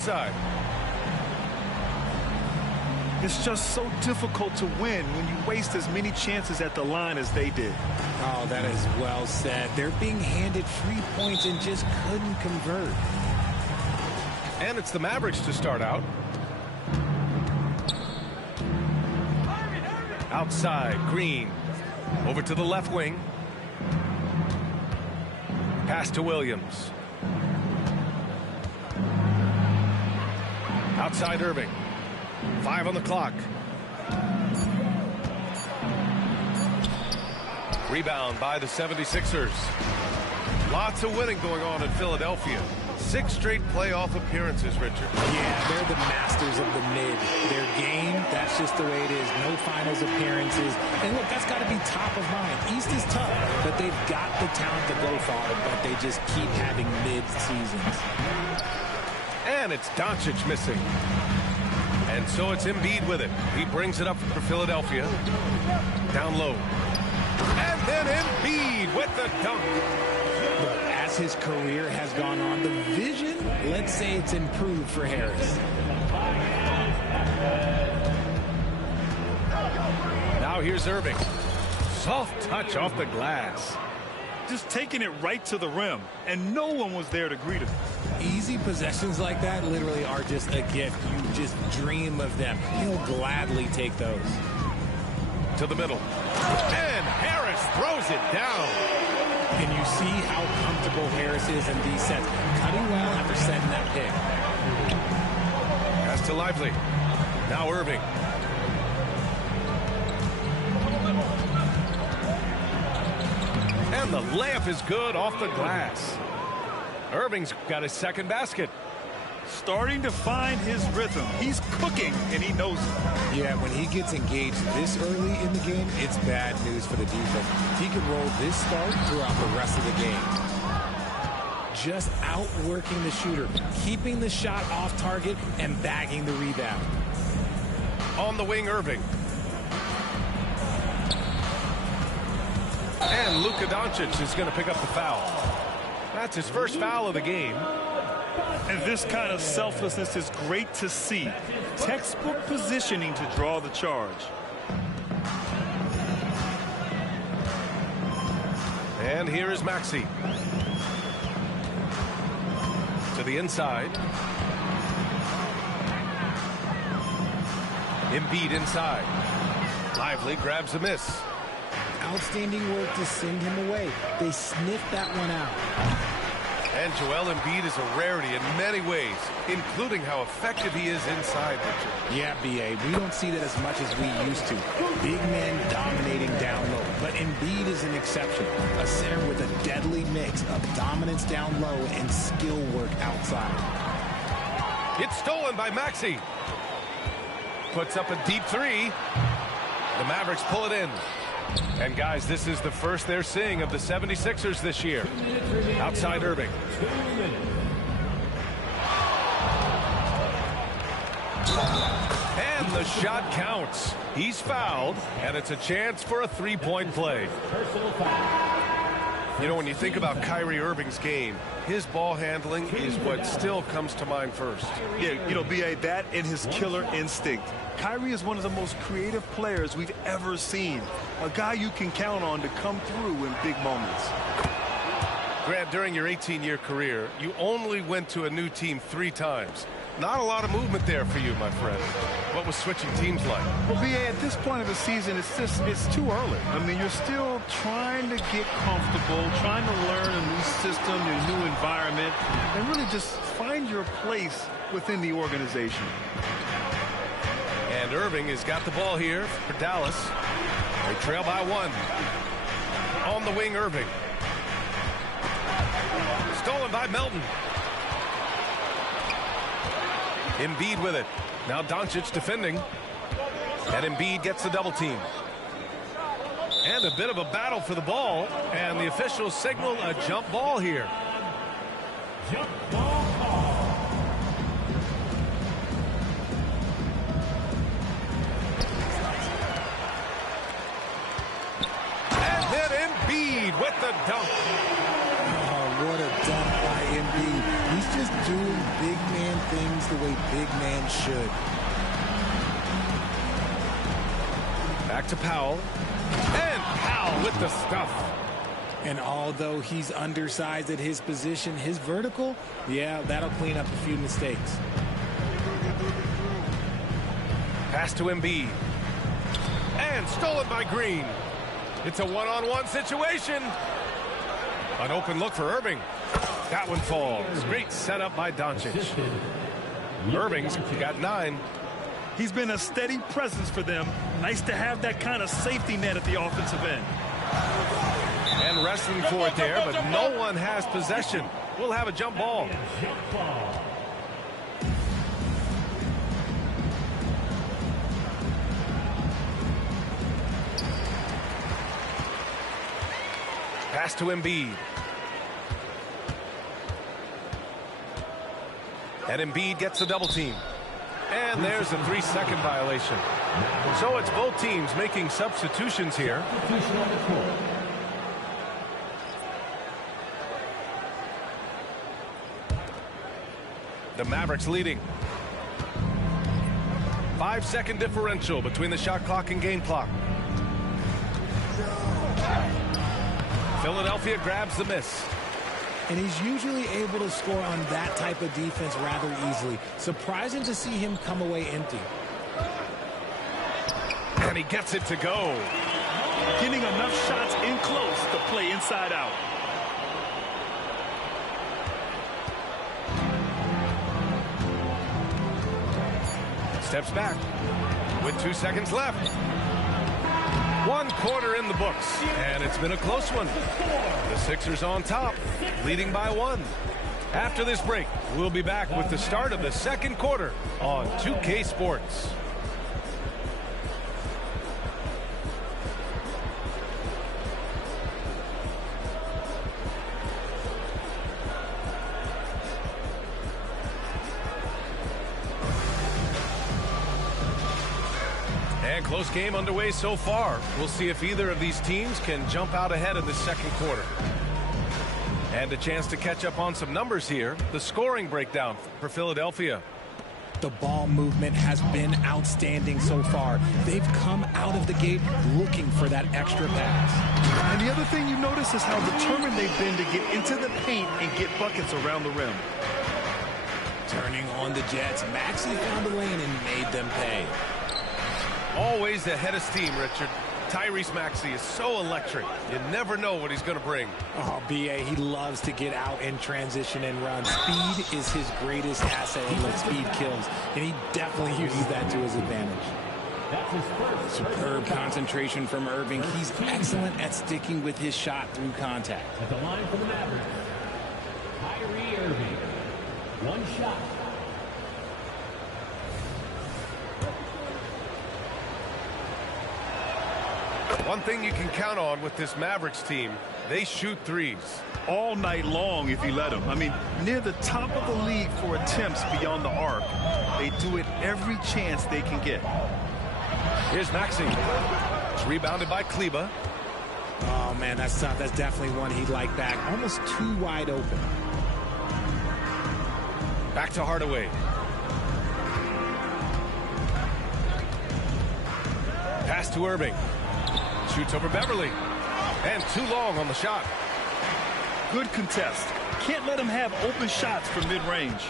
Side. It's just so difficult to win when you waste as many chances at the line as they did. Oh, that is well said. They're being handed free points and just couldn't convert. And it's the Mavericks to start out. Outside, Green. Over to the left wing. Pass to Williams. Outside Irving. 5 on the clock. Rebound by the 76ers. Lots of winning going on in Philadelphia. 6 straight playoff appearances, Richard. Yeah, they're the masters of the mid. Their game, that's just the way it is. No finals appearances. And look, that's got to be top of mind. East is tough, but they've got the talent to go far, but they just keep having mid seasons. And it's Doncic missing. And so it's Embiid with it. He brings it up for Philadelphia. Down low. And then Embiid with the dunk. Look, as his career has gone on, the vision, let's say it's improved for Harris. Now here's Irving. Soft touch off the glass. Just taking it right to the rim, and no one was there to greet him. Easy possessions like that literally are just a gift. You just dream of them. He'll gladly take those. To the middle. And Harris throws it down. Can you see how comfortable Harris is in these sets? Cutting well after setting that pick. Pass to Lively. Now Irving. And the layup is good off the glass. Irving's got his second basket. Starting to find his rhythm. He's cooking, and he knows it. Yeah, when he gets engaged this early in the game, it's bad news for the defense. He can roll this start throughout the rest of the game. Just outworking the shooter, keeping the shot off target, and bagging the rebound. On the wing, Irving. And Luka Doncic is going to pick up the foul. That's his first foul of the game. And this kind of selflessness is great to see. Textbook positioning to draw the charge. And here is Maxey. To the inside. Embiid inside. Lively grabs a miss. Outstanding work to send him away. They sniffed that one out. And Joel Embiid is a rarity in many ways, including how effective he is inside, Richard. Yeah, B.A., we don't see that as much as we used to. Big men dominating down low. But Embiid is an exception. A center with a deadly mix of dominance down low and skill work outside. It's stolen by Maxey. Puts up a deep three. The Mavericks pull it in. And, guys, this is the first they're seeing of the 76ers this year. Outside Irving. And the shot counts. He's fouled, and it's a chance for a three-point play. You know, when you think about Kyrie Irving's game, his ball handling is what still comes to mind first. Yeah, you know, B.A., that and his killer instinct. Kyrie is one of the most creative players we've ever seen. A guy you can count on to come through in big moments. Grant, during your 18-year career, you only went to a new team 3 times. Not a lot of movement there for you, my friend. What was switching teams like? Well, B.A., at this point of the season, it's too early. I mean, you're still trying to get comfortable, trying to learn a new system, a new environment, and really just find your place within the organization. And Irving has got the ball here for Dallas. They trail by 1. On the wing, Irving. Stolen by Melton. Embiid with it. Now Doncic defending. And Embiid gets the double team. And a bit of a battle for the ball. And the officials signal a jump ball here. Jump ball call. And then Embiid with the dunk. Oh, what a dunk by Embiid. He's just doing big man things the way big man should. Back to Powell. And Powell with the stuff. And although he's undersized at his position, his vertical, yeah, that'll clean up a few mistakes. Pass to Embiid. And stolen by Green. It's a one-on-one situation. An open look for Irving. That one falls. Great setup by Doncic. Irving's got 9. He's been a steady presence for them. Nice to have that kind of safety net at the offensive end. And wrestling for it there, but no one has possession. We'll have a jump ball. Pass to Embiid. And Embiid gets the double team. And there's a 3-second violation. So it's both teams making substitutions here. The Mavericks leading. 5-second differential between the shot clock and game clock. Philadelphia grabs the miss. And he's usually able to score on that type of defense rather easily. Surprising to see him come away empty. And he gets it to go. Getting enough shots in close to play inside out. Steps back with 2 seconds left. 1 quarter in the books, and it's been a close one. The Sixers on top, leading by 1. After this break, we'll be back with the start of the second quarter on 2K Sports. Close game underway so far. We'll see if either of these teams can jump out ahead in the second quarter. And a chance to catch up on some numbers here. The scoring breakdown for Philadelphia. The ball movement has been outstanding so far. They've come out of the gate looking for that extra pass. And the other thing you notice is how determined they've been to get into the paint and get buckets around the rim. Turning on the Jets, Maxey found a lane and made them pay. Always ahead of steam, Richard. Tyrese Maxey is so electric. You never know what he's going to bring. Oh, B.A., he loves to get out in transition and run. Speed is his greatest asset. He lets speed kills, and he definitely uses that to his advantage. That's his first. Superb concentration from Irving. He's excellent at sticking with his shot through contact. At the line for the Mavericks, Kyrie Irving. 1 shot. One thing you can count on with this Mavericks team, they shoot threes. All night long if you let them. I mean, near the top of the league for attempts beyond the arc. They do it every chance they can get. Here's Maxey. It's rebounded by Kleba. Oh, man, that's tough. That's definitely one he'd like back. Almost too wide open. Back to Hardaway. Pass to Irving. Shoots over Beverly. And too long on the shot. Good contest. Can't let him have open shots from mid-range.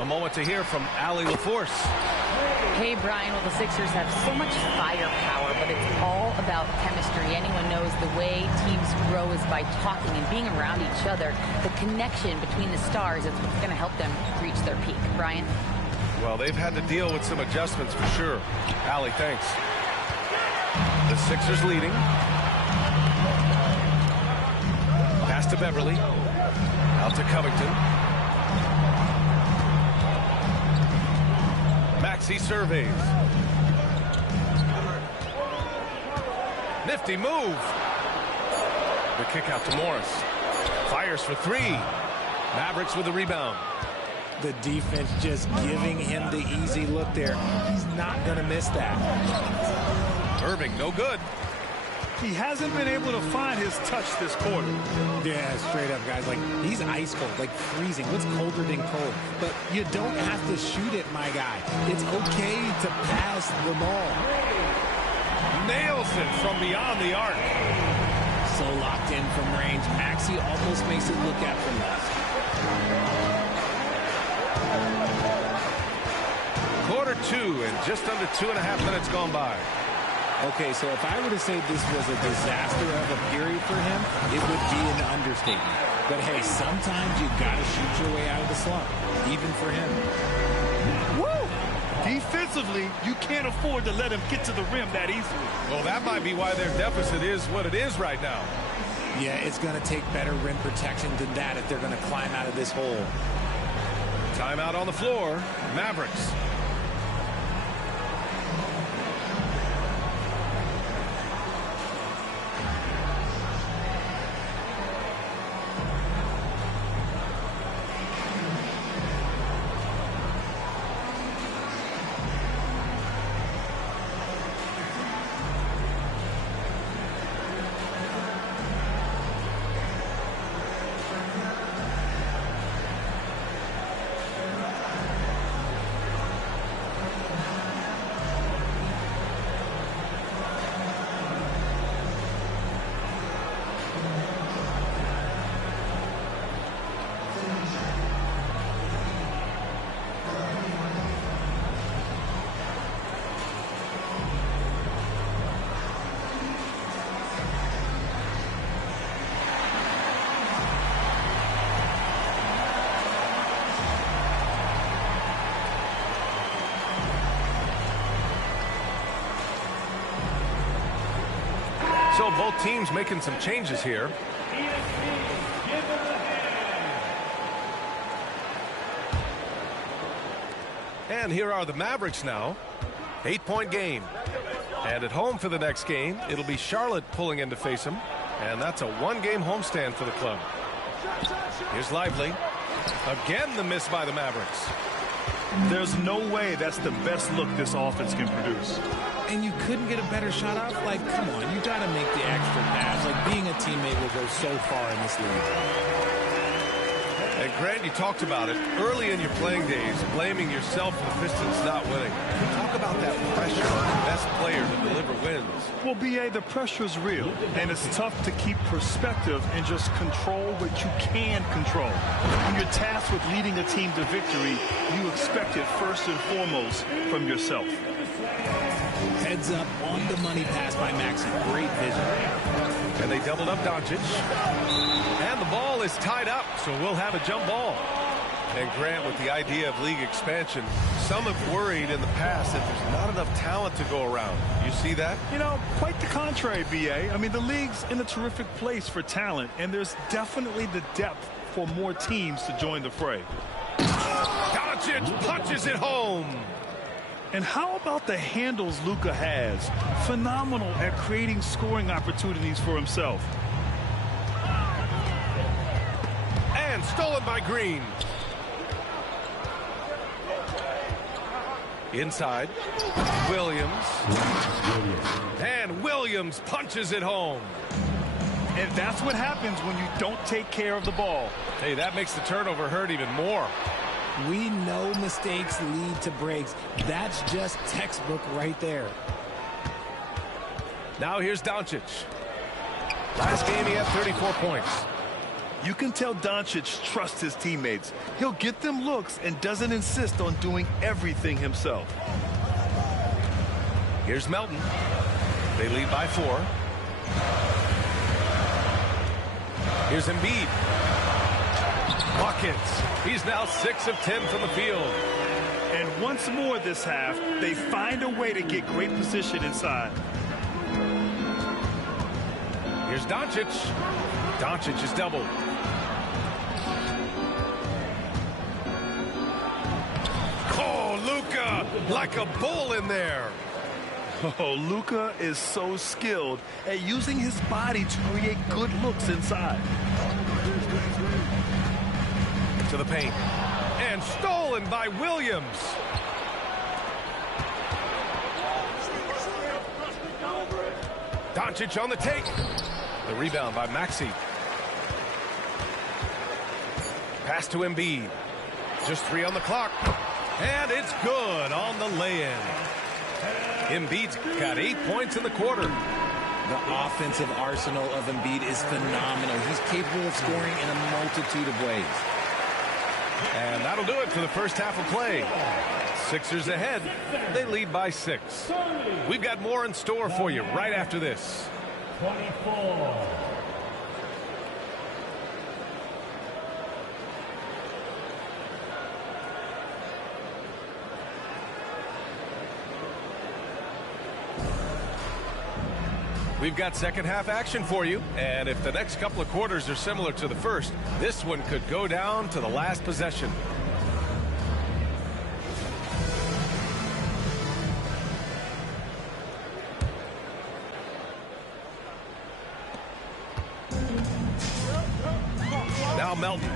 A moment to hear from Allie LaForce. Hey, Brian. Well, the Sixers have so much firepower, but it's all about chemistry. Anyone knows the way teams grow is by talking and being around each other. The connection between the stars is what's going to help them reach their peak. Brian? Well, they've had to deal with some adjustments for sure. Allie, thanks. The Sixers leading. Pass to Beverly. Out to Covington. Maxey surveys. Nifty move. The kick out to Morris. Fires for 3. Mavericks with the rebound. The defense just giving him the easy look there. He's not going to miss that. Irving, no good. He hasn't been able to find his touch this quarter. Yeah, straight up, guys. Like, he's ice cold, like freezing. What's colder than cold? But you don't have to shoot it, my guy. It's okay to pass the ball. Nails it from beyond the arc. So locked in from range. Maxey almost makes it look effortless. Quarter 2 and just under 2.5 minutes gone by. Okay, so if I were to say this was a disaster of a period for him, it would be an understatement. But hey, sometimes you got to shoot your way out of the slump, even for him. Woo! Defensively, you can't afford to let him get to the rim that easily. Well, that might be why their deficit is what it is right now. Yeah, it's going to take better rim protection than that if they're going to climb out of this hole. Timeout on the floor. Mavericks. So both teams making some changes here. And here are the Mavericks now. 8-point game. And at home for the next game, it'll be Charlotte pulling in to face them. And that's a one-game homestand for the club. Here's Lively. Again, the miss by the Mavericks. There's no way that's the best look this offense can produce. And you couldn't get a better shot off? Like, come on, you got to make the extra pass. Like, being a teammate will go so far in this league. And Grant, you talked about it early in your playing days, blaming yourself for the Pistons not winning. Talk about that pressure on the best player to deliver wins. Well, B.A., the pressure is real, and it's tough to keep perspective and just control what you can control. When you're tasked with leading a team to victory, you expect it first and foremost from yourself. Heads up on the money pass by Maxey. Great vision. And they doubled up Doncic. And the ball is tied up, so we'll have a jump ball. And Grant, with the idea of league expansion, some have worried in the past that there's not enough talent to go around. You see that? You know, quite the contrary, B.A. I mean, the league's in a terrific place for talent, and there's definitely the depth for more teams to join the fray. Doncic punches it home. And how about the handles Luka has? Phenomenal at creating scoring opportunities for himself. And stolen by Green. Inside. Williams. And Williams punches it home. And that's what happens when you don't take care of the ball. Hey, that makes the turnover hurt even more. We know mistakes lead to breaks. That's just textbook right there. Now here's Doncic. Last game he had 34 points. You can tell Doncic trusts his teammates. He'll get them looks and doesn't insist on doing everything himself. Here's Melton. They lead by 4. Here's Embiid. Buckets. He's now 6 of 10 from the field. And once more this half, they find a way to get great position inside. Here's Doncic. Doncic is doubled. Oh, Luka, like a bull in there. Oh, Luka is so skilled at using his body to create good looks inside. To the paint. And stolen by Williams. Doncic on the take. The rebound by Maxey. Pass to Embiid. Just 3 on the clock. And it's good on the lay-in. Embiid's got 8 points in the quarter. The offensive arsenal of Embiid is phenomenal. He's capable of scoring in a multitude of ways. And that'll do it for the first half of play. Sixers ahead. They lead by 6. We've got more in store for you right after this. 24. We've got second half action for you, and if the next couple of quarters are similar to the first, this one could go down to the last possession. Now Melton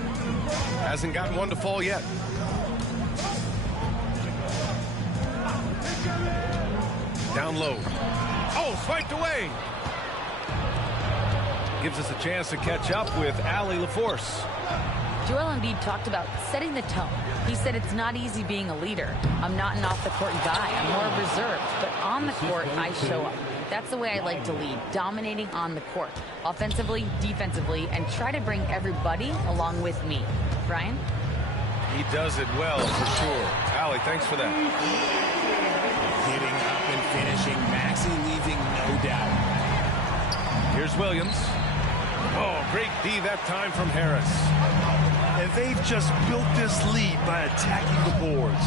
hasn't gotten one to fall yet. Down low. Oh, swiped away. Gives us a chance to catch up with Allie LaForce. Joel Embiid talked about setting the tone. He said it's not easy being a leader. I'm not an off-the-court guy. I'm more reserved. But on the court, I show up. That's the way I like to lead, dominating on the court, offensively, defensively, and try to bring everybody along with me. Brian? He does it well, for sure. Allie, thanks for that. Getting up and finishing. Maxey leaving no doubt. Here's Williams. Oh, great D that time from Harris. And they've just built this lead by attacking the boards.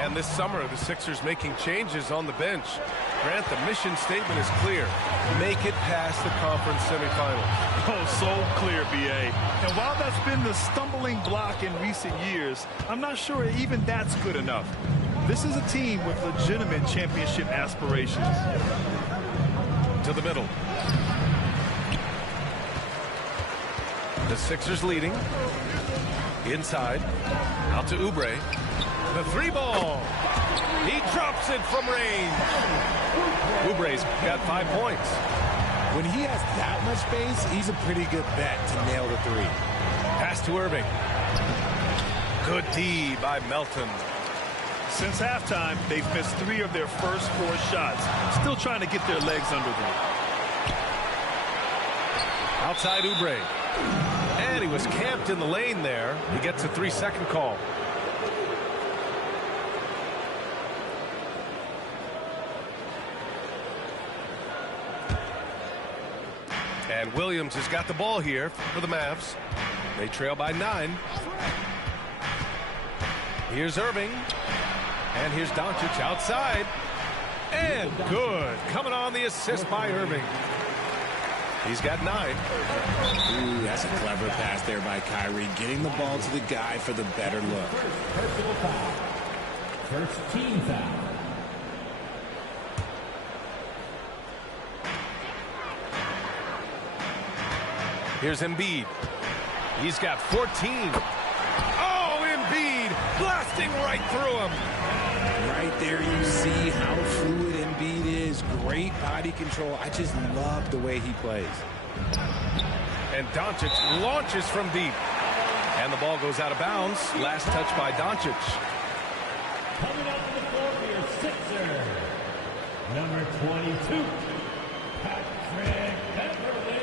And this summer, the Sixers making changes on the bench. Grant, the mission statement is clear. Make it past the conference semifinals. Oh, so clear, B.A. And while that's been the stumbling block in recent years, I'm not sure even that's good enough. This is a team with legitimate championship aspirations. To the middle. The Sixers leading. Inside. Out to Oubre. The 3-ball. He drops it from range. Oubre's got 5 points. When he has that much space, he's a pretty good bet to nail the 3. Pass to Irving. Good D by Melton. Since halftime, they've missed 3 of their first 4 shots. Still trying to get their legs under them. Outside Oubre. And he was camped in the lane there. He gets a 3-second call. And Williams has got the ball here for the Mavs. They trail by 9. Here's Irving. And here's Doncic outside. And good. Coming on the assist by Irving. He's got 9. Ooh, that's a clever pass there by Kyrie. Getting the ball to the guy for the better look. Personal foul. First team foul. Here's Embiid. He's got 14. Oh, Embiid blasting right through him. Right there you see how fluid Embiid is. Great body control. I just love the way he plays. And Doncic launches from deep. And the ball goes out of bounds. Last touch by Doncic. Coming up to the floor for your Sixers, number 22, Patrick Beverley.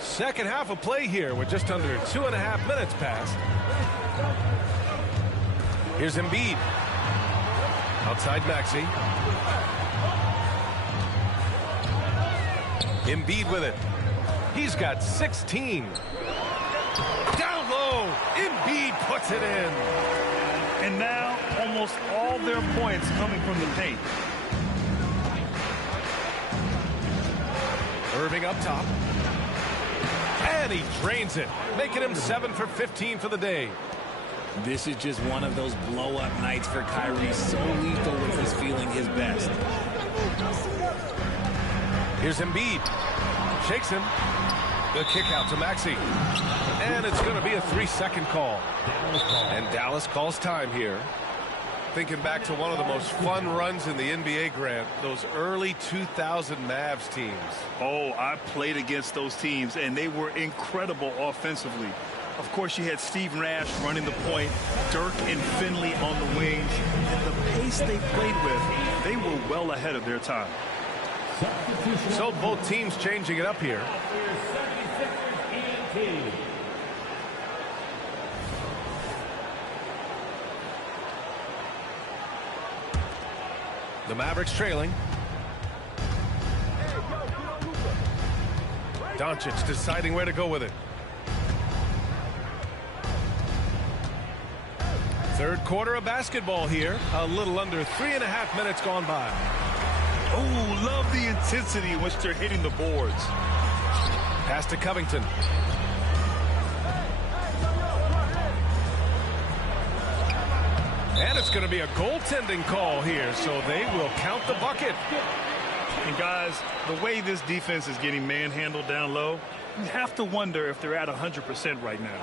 Second half of play here with just under 2.5 minutes passed. Here's Embiid. Outside Maxey. Embiid with it. He's got 16. Down low. Embiid puts it in. And now almost all their points coming from the paint. Irving up top. And he drains it, making him 7 for 15 for the day. This is just one of those blow-up nights for Kyrie. So lethal when he's feeling his best. Here's Embiid. Shakes him. The kick out to Maxey. And it's going to be a 3-second call. And Dallas calls time here. thinking back to one of the most fun runs in the NBA, Grant, those early 2000 Mavs teams. Oh, I played against those teams, and they were incredible offensively. Of course, you had Steve Nash running the point, Dirk and Finley on the wings, and the pace they played with, they were well ahead of their time. So both teams changing it up here. The Mavericks trailing. Doncic deciding where to go with it. Third quarter of basketball here. A little under 3.5 minutes gone by. Oh, love the intensity in which they're hitting the boards. Pass to Covington. And it's going to be a goaltending call here, so they will count the bucket. And guys, the way this defense is getting manhandled down low, you have to wonder if they're at 100% right now.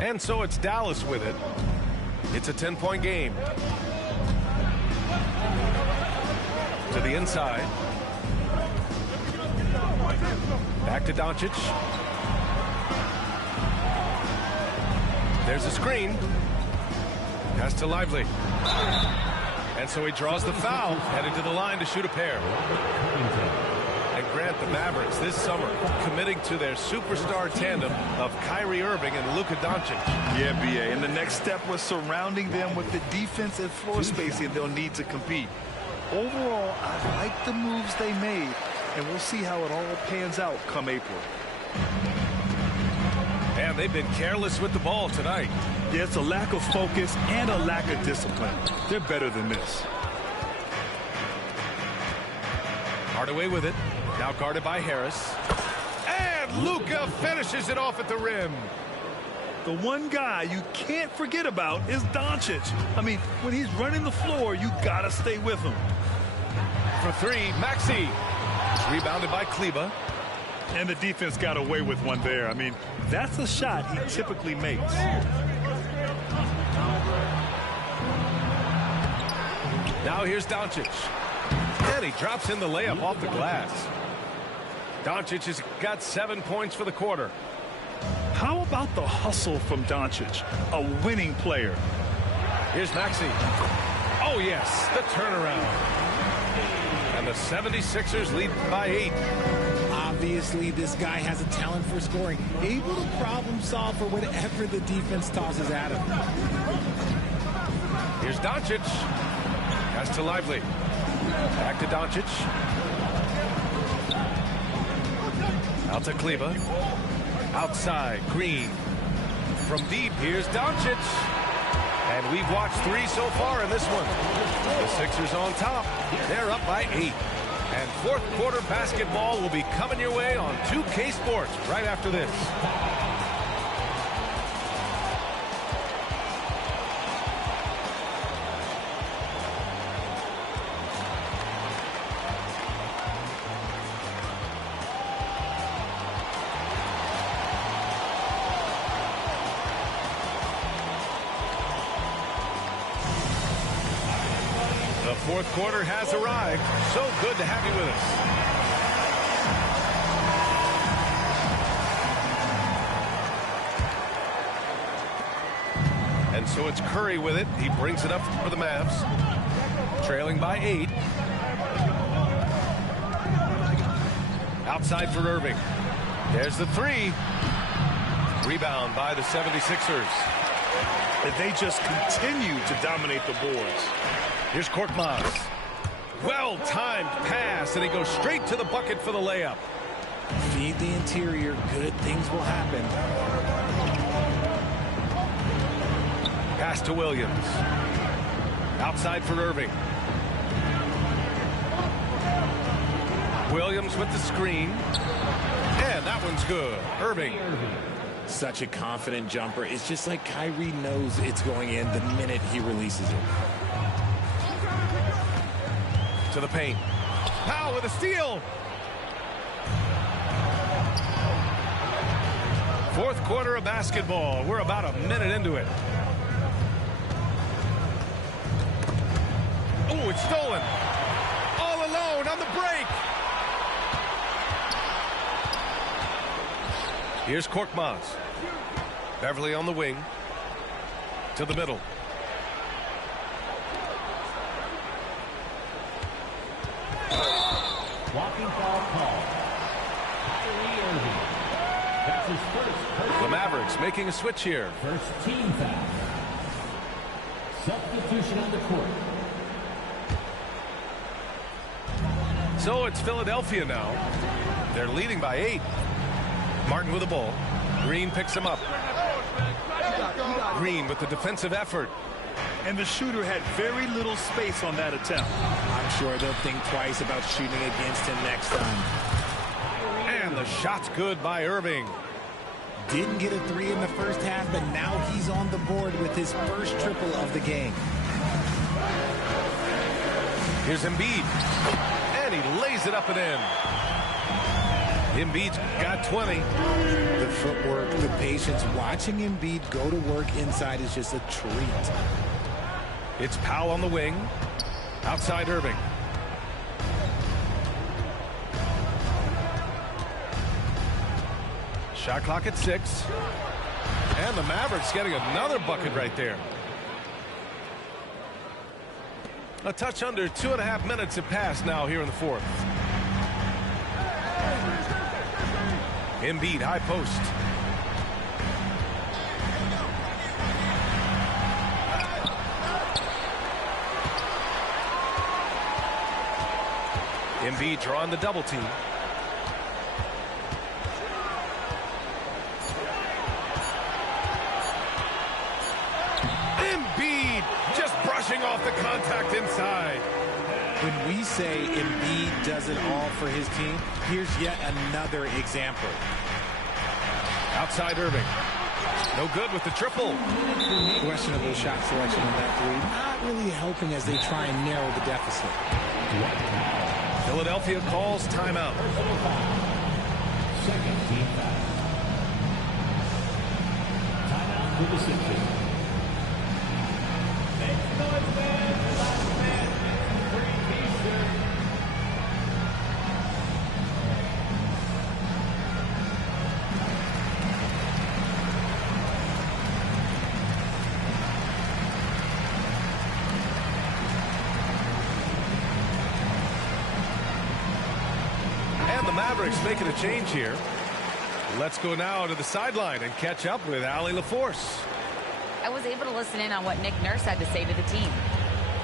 And so it's Dallas with it. It's a 10-point game. To the inside. Back to Doncic. There's a screen. Pass to Lively. And so he draws the foul, headed to the line to shoot a pair. And Grant, the Mavericks this summer committing to their superstar tandem of Kyrie Irving and Luka Doncic. Yeah, B.A. And the next step was surrounding them with the defense and floor spacing they'll need to compete. Overall, I like the moves they made, and we'll see how it all pans out come April. And they've been careless with the ball tonight. Yeah, it's a lack of focus and a lack of discipline. They're better than this. Hardaway with it. Now guarded by Harris. And Luka finishes it off at the rim. The one guy you can't forget about is Doncic. I mean, when he's running the floor, you gotta stay with him. For three, Maxey. Rebounded by Kleba. And the defense got away with one there. I mean, that's a shot he typically makes. Now here's Doncic. And he drops in the layup off the glass. Doncic has got 7 points for the quarter. How about the hustle from Doncic, a winning player? Here's Maxey. Oh, yes, the turnaround. And the 76ers lead by 8. Obviously, this guy has a talent for scoring, able to problem solve for whatever the defense tosses at him. Here's Doncic. Pass to Lively. Back to Doncic. Out to Kleba. Outside, Green. From deep, here's Doncic. And we've watched 3 so far in this one. The Sixers on top. They're up by 8. And fourth quarter basketball will be coming your way on 2K Sports right after this. The fourth quarter has arrived. So good to have you with us. And so it's Curry with it. He brings it up for the Mavs. Trailing by 8. Outside for Irving. There's the 3. Rebound by the 76ers. But they just continue to dominate the boards. Here's Korkmaz. Well-timed pass, and he goes straight to the bucket for the layup. Feed the interior, good things will happen. Pass to Williams. Outside for Irving. Williams with the screen. And that one's good. Irving. Such a confident jumper. It's just like Kyrie knows it's going in the minute he releases it. To the paint. Powell with a steal. Fourth quarter of basketball. We're about a minute into it. Oh, it's stolen. All alone on the break. Here's Korkmaz. Beverly on the wing. To the middle. Walking foul call. Kyrie Irving. That's his first. The Mavericks making a switch here. First team foul. Substitution on the court. So it's Philadelphia now. They're leading by 8. Martin with the ball. Green picks him up. Green with the defensive effort. And the shooter had very little space on that attempt. I'm sure they'll think twice about shooting against him next time. And the shot's good by Irving. Didn't get a 3 in the first half, but now he's on the board with his first triple of the game. Here's Embiid. And he lays it up and in. Embiid's got 20. The footwork, the patience, watching Embiid go to work inside is just a treat. It's Powell on the wing. Outside Irving. Shot clock at 6. And the Mavericks getting another bucket right there. A touch under 2.5 minutes have passed now here in the fourth. Embiid, high post. Embiid drawing the double team. Embiid just brushing off the contact inside. When we say Embiid does it all for his team, here's yet another example. Outside Irving. No good with the triple. Questionable shot selection on that 3. Not really helping as they try and narrow the deficit. Philadelphia calls timeout. Second team foul. Timeout for the Sixers. Mavericks making a change here. Let's go now to the sideline and catch up with Allie LaForce. I was able to listen in on what Nick Nurse had to say to the team.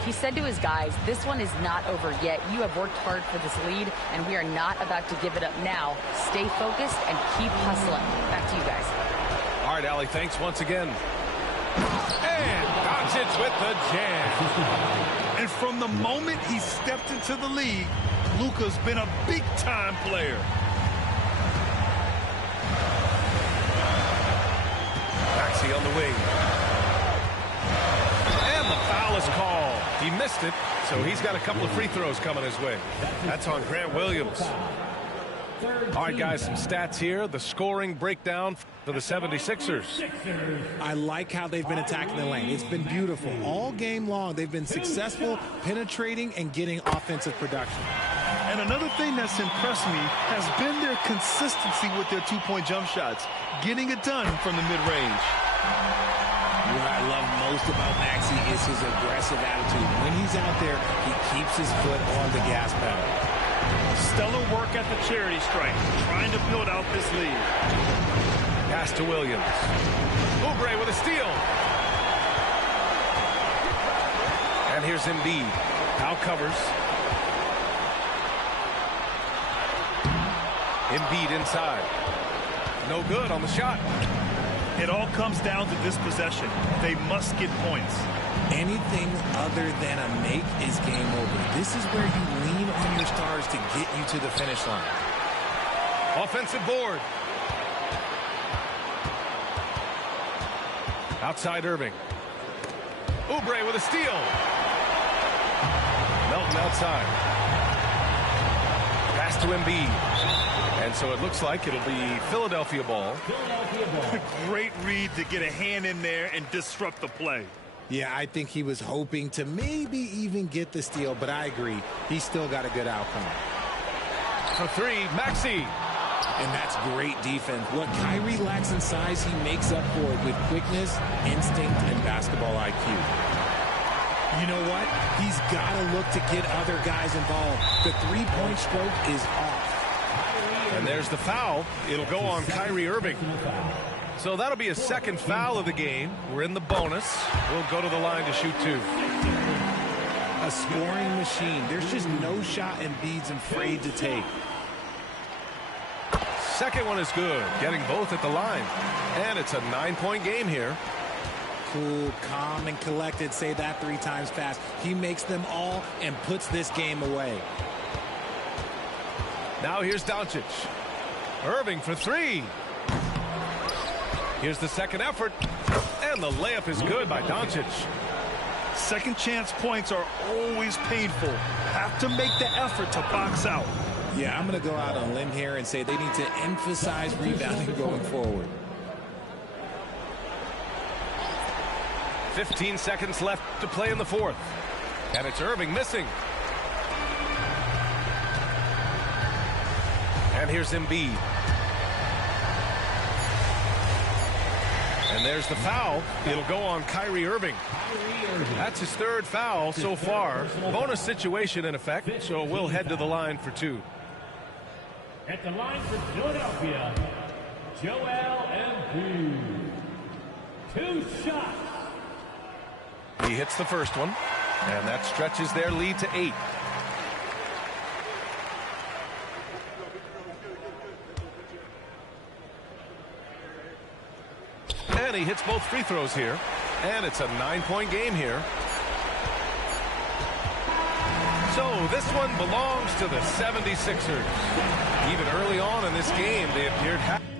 He said to his guys, this one is not over yet. You have worked hard for this lead, and we are not about to give it up now. Stay focused and keep hustling. Back to you guys. All right, Allie, thanks once again. And Doncic with the jam. And from the moment he stepped into the league, Luka's been a big-time player. Maxey on the wing. And the foul is called. He missed it, so he's got a couple of free throws coming his way. That's on Grant Williams. All right, guys, some stats here. The scoring breakdown for the 76ers. I like how they've been attacking the lane. It's been beautiful. All game long, they've been successful penetrating and getting offensive production. And another thing that's impressed me has been their consistency with their two-point jump shots, getting it done from the mid-range. What I love most about Maxey is his aggressive attitude. When he's out there, he keeps his foot on the gas pedal. Stellar work at the charity stripe, trying to build out this lead. Pass to Williams. Oubre with a steal. And here's Embiid. Powell covers. Embiid inside. No good on the shot. It all comes down to this possession. They must get points. Anything other than a make is game over. This is where you lean on your stars to get you to the finish line. Offensive board. Outside Irving. Oubre with a steal. Melton outside. Pass to Embiid. And so it looks like it'll be Philadelphia ball. Great read to get a hand in there and disrupt the play. Yeah, I think he was hoping to maybe even get the steal, but I agree. He's still got a good outcome. For three, Maxey. And that's great defense. What Kyrie lacks in size, he makes up for it with quickness, instinct, and basketball IQ. You know what? He's got to look to get other guys involved. The three-point stroke is off. And there's the foul. It'll go on Kyrie Irving. So that'll be a second foul of the game. We're in the bonus. We'll go to the line to shoot two. A scoring machine. There's just no shot Embiid's afraid to take. Second one is good. Getting both at the line. And it's a 9-point game here. Cool, calm, and collected. Say that 3 times fast. He makes them all and puts this game away. Now here's Doncic. Irving for three. Here's the second effort. And the layup is good by Doncic. Second chance points are always painful. Have to make the effort to box out. Yeah, I'm going to go out on a limb here and say they need to emphasize rebounding going forward. 15 seconds left to play in the fourth. And it's Irving missing. And here's Embiid. And there's the foul. It'll go on Kyrie Irving. That's his third foul so far. Bonus situation in effect, so we'll head to the line for two. At the line for Philadelphia, Joel Embiid. 2 shots. He hits the first one, and that stretches their lead to 8. And he hits both free throws here, and it's a 9-point game here. So this one belongs to the 76ers. Even early on in this game, they appeared happy.